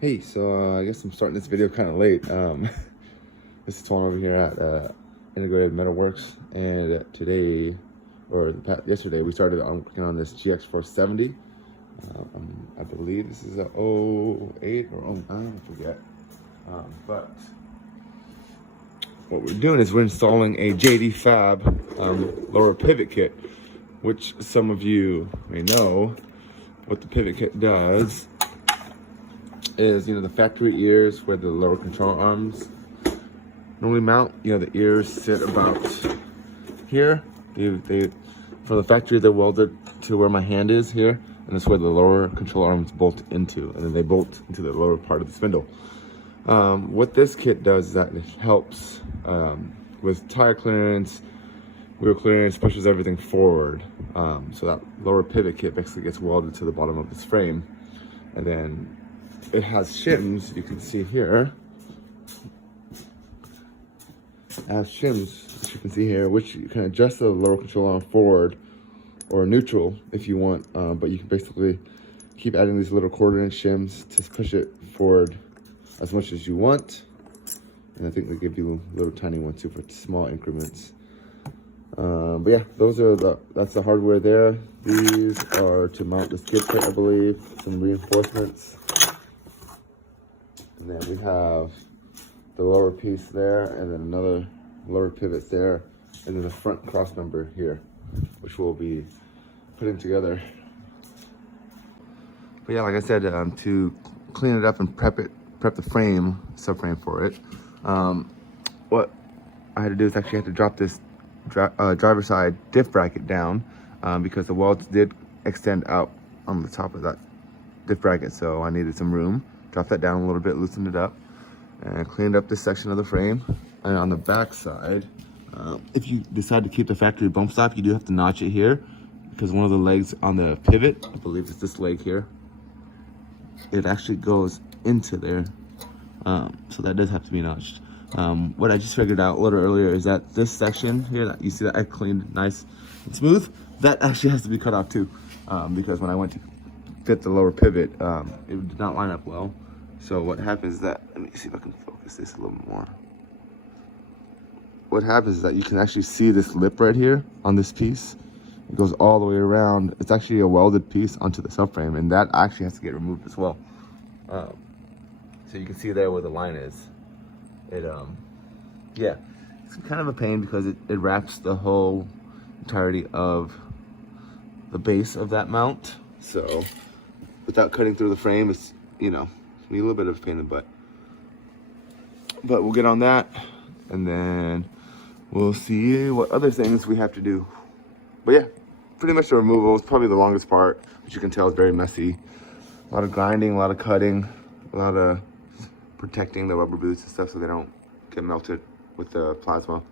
Hey, so I guess I'm starting this video kind of late. This is Tone over here at Integrated Metalworks, and today, or yesterday, we started working on this GX470. I believe this is a 08 or 09, I forget. But what we're doing is we're installing a JD Fab lower pivot kit, which some of you may know. What the pivot kit does is, the factory ears where the lower control arms normally mount, the ears sit about here. They from the factory, they're welded to where my hand is here, and that's where the lower control arms bolt into, and then they bolt into the lower part of the spindle. What this kit does is that it helps with tire clearance, wheel clearance, pushes everything forward. So that lower pivot kit basically gets welded to the bottom of this frame, and then it has shims, you can see here. It has shims, as you can see here, which you can adjust the lower control arm forward or neutral if you want, but you can basically keep adding these little 1/4" shims to push it forward as much as you want. And I think they give you little tiny ones too for small increments. But yeah, that's the hardware there. These are to mount the skid plate, I believe, some reinforcements. And then we have the lower piece there, and then another lower pivot there, and then the front cross member here, which we'll be putting together. But yeah, like I said, to clean it up and prep the frame, subframe for it, what I had to do is actually had to drop this driver side diff bracket down because the welds did extend out on the top of that diff bracket, so I needed some room. Drop that down a little bit, loosened it up, and cleaned up this section of the frame. And on the back side, if you decide to keep the factory bump stop, you do have to notch it here, because one of the legs on the pivot, I believe it's this leg here, it actually goes into there. So that does have to be notched. What I just figured out a little earlier is that this section here, that you see that I cleaned nice and smooth, that actually has to be cut off too, because when I went to fit the lower pivot, it did not line up well. So what happens is that, let me see if I can focus this a little more. What happens is that you can actually see this lip right here on this piece. It goes all the way around. It's actually a welded piece onto the subframe, and that actually has to get removed as well. So you can see there where the line is. Yeah, it's kind of a pain because it wraps the whole entirety of the base of that mount. So without cutting through the frame, it's, a little bit of a pain in the butt. But we'll get on that, and then we'll see what other things we have to do. But yeah, pretty much the removal is probably the longest part, which you can tell is very messy. A lot of grinding, a lot of cutting, a lot of protecting the rubber boots and stuff so they don't get melted with the plasma.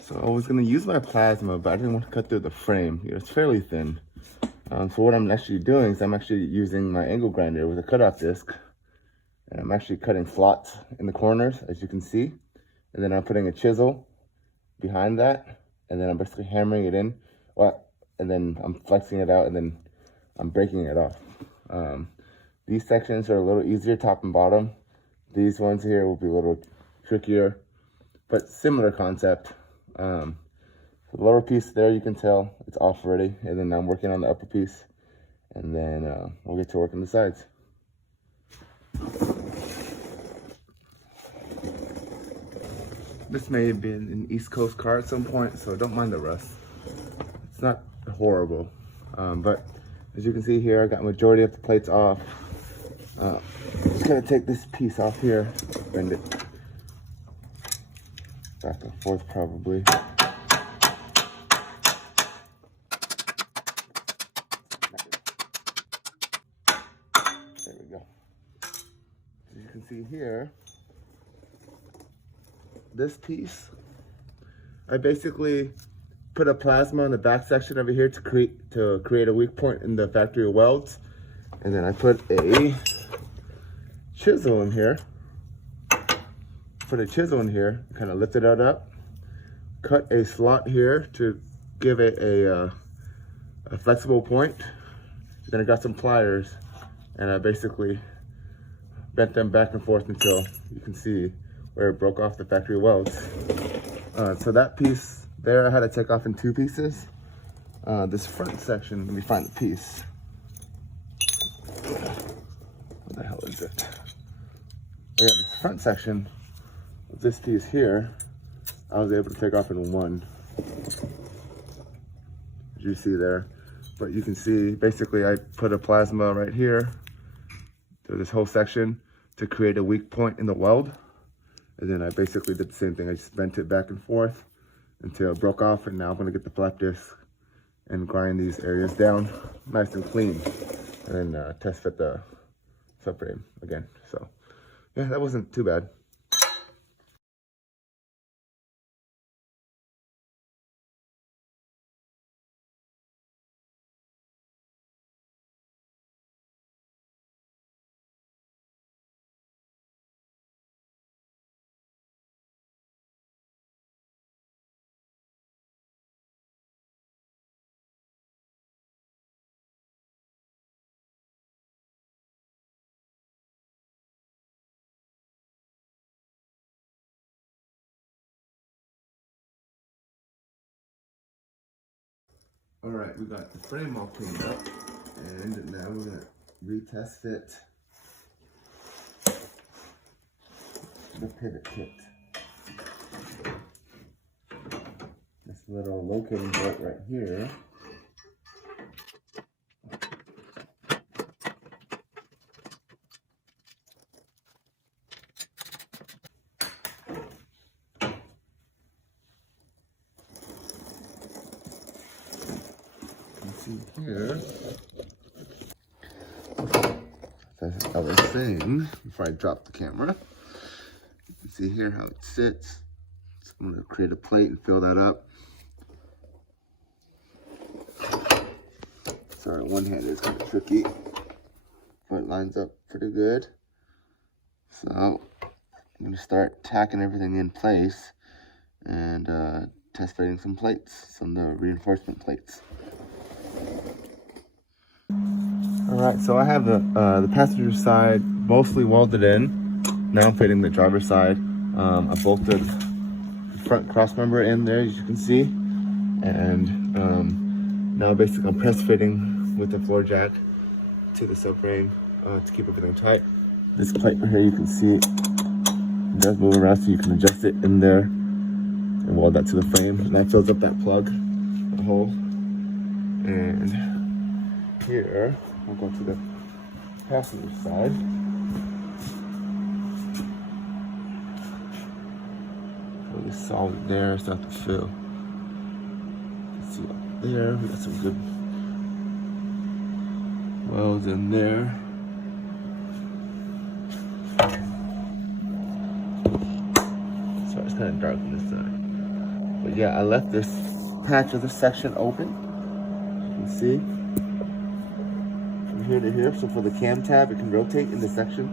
So I was gonna use my plasma, but I didn't want to cut through the frame. It's fairly thin. So what I'm actually doing is I'm actually using my angle grinder with a cutoff disc, and I'm actually cutting slots in the corners, as you can see. And then I'm putting a chisel behind that, and then I'm basically hammering it in. And then I'm flexing it out, and then I'm breaking it off. These sections are a little easier, top and bottom. These ones here will be a little trickier, but similar concept. The lower piece there, you can tell it's off already, and then I'm working on the upper piece, and then we'll get to work on the sides. This may have been an East Coast car at some point, so don't mind the rust. It's not horrible, but as you can see here, I got majority of the plates off. Just gonna take this piece off here, bend it back and forth probably. There we go. As you can see here, this piece, I basically put a plasma on the back section over here to create a weak point in the factory welds, and then I put a chisel in here. Kind of lifted it up, cut a slot here to give it a flexible point, Then I got some pliers and I basically bent them back and forth until you can see where it broke off the factory welds. So that piece there I had to take off in 2 pieces. This front section, let me find the piece. What the hell is it? Yeah, this front section, this piece here, I was able to take off in 1. As you see there. But you can see, basically I put a plasma right here through this whole section to create a weak point in the weld. And then I basically did the same thing. I just bent it back and forth until it broke off, and now I'm gonna get the flap disc and grind these areas down nice and clean, and then test fit the subframe again. So yeah, that wasn't too bad. All right, we got the frame all cleaned up, and now we're gonna retest fit the pivot kit. This little locating bolt right here. See here, as I was saying before I dropped the camera, you can see here how it sits. So I'm going to create a plate and fill that up. Sorry, one hand is kind of tricky, but it lines up pretty good. So I'm going to start tacking everything in place and test fitting some plates, some of the reinforcement plates. Alright, so I have the passenger side mostly welded in. Now I'm fitting the driver's side. I bolted the front cross member in there, as you can see. And now basically I'm press fitting with the floor jack to the subframe to keep everything tight. This plate right here, you can see it does move around, so you can adjust it in there and weld that to the frame. And that fills up that plug, the hole. And here, we'll go to the passenger side. Really solid there, start to fill. See up there, we got some good welds in there. Sorry, it's kind of dark on this side. But yeah, I left this patch of this section open. You can see. Here to here, so for the cam tab it can rotate in this section,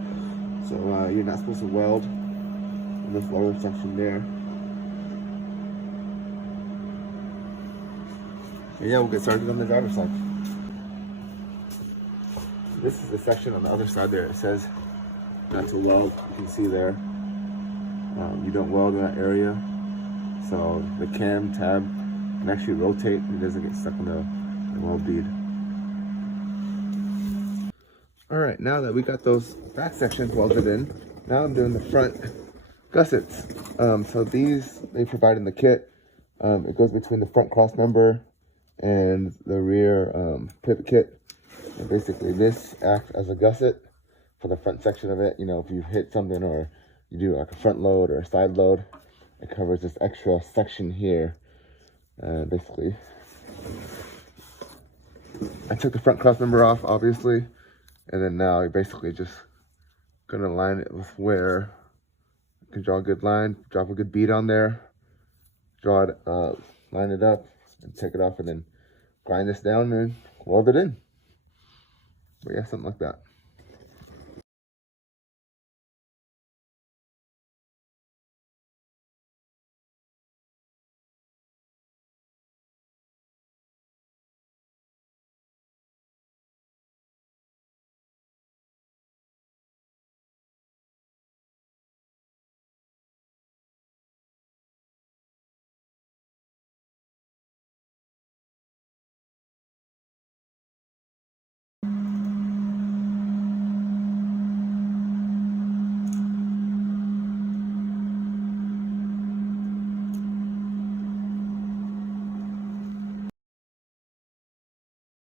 so you're not supposed to weld in this lower section there. So yeah, we'll get started on the driver's side. This is the section on the other side there. It says not to weld. You can see there you don't weld in that area, so the cam tab can actually rotate and it doesn't get stuck in the weld bead. All right, now that we got those back sections welded in, now I'm doing the front gussets. So these they provide in the kit. It goes between the front cross member and the rear pivot kit. And basically this acts as a gusset for the front section of it. You know, if you hit something or you do like a front load or a side load, it covers this extra section here. Basically, I took the front cross member off, obviously. And then now you're basically just gonna line it with where you can draw a good line, drop a good bead on there, draw it, line it up, and take it off, and then grind this down and weld it in. But yeah, something like that.